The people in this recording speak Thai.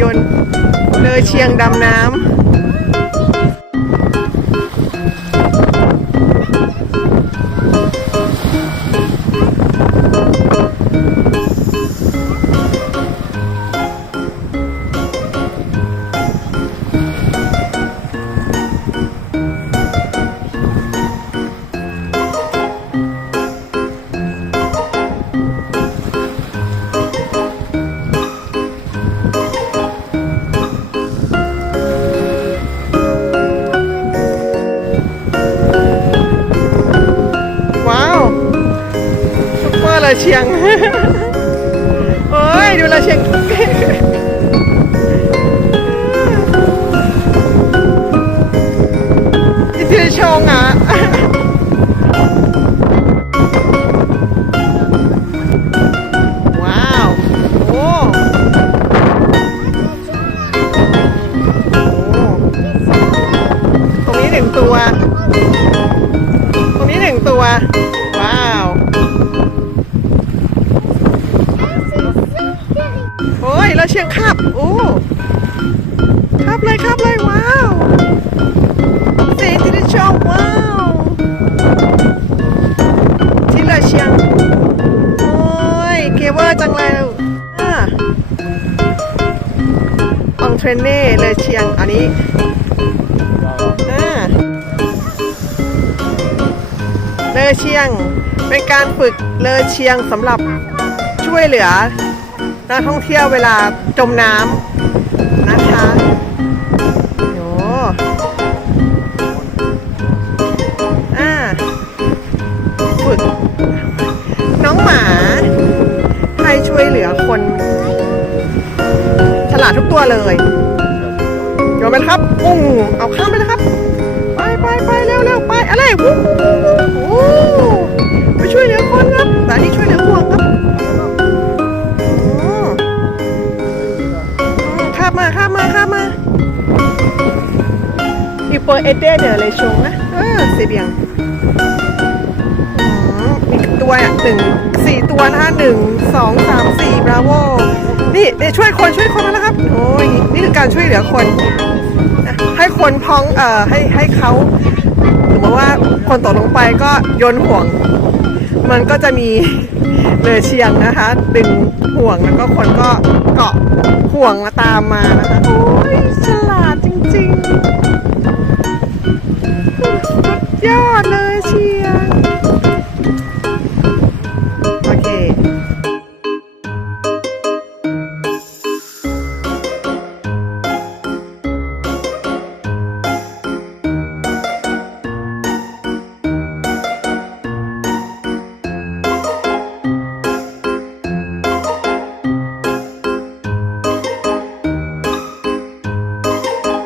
ยน เลยเชียงดำน้ำ เชียง โอ้ยดูลยเชียงอิสิชงอะว้าวโอ้โอ้ตรงนี้หนึ่งตัว ตรงนี้หนึ่งตัว โอ้ยเราเชียงคาบโอ้คาบเลยคาบเลยว้าวเซติดิชอบว้าวที่เราเชียงโอ้ยเกเวอร์จังเลยอะอองเทรนเน่เลยเชียงอันนี้อ่าเลอเชียง เป็นการฝึกเลอเชียงสำหรับช่วยเหลือ นักท่องเที่ยวเวลาจมน้ำนะคะโอ้อ่าฝึกน้องหมาให้ช่วยเหลือคน ฉลาดทุกตัวเลยโยนไปครับปุ้งเอาข้ามไปนะครับ อีเปอร์เอเดเดอเลยชงนะเออเสียเบียงอืมมีกตัวอะหนึ่งสี่ตัวนะคะหนึ่งสองสามสี่บราโวนี่เดี๋ยวช่วยคนช่วยคนแล้วครับ โอ้ย นี่คือการช่วยเหลือคน ให้คนพองเอ่อให้ให้เขาสมมติว่าคนตกลงไปก็โยนห่วง มันก็จะมีเรือเชียงนะคะ ดึงห่วงแล้วก็คนก็เกาะห่วงมาตามมานะคะ โอ้ยฉลาด ริงๆ สุดยอดเลยเชีย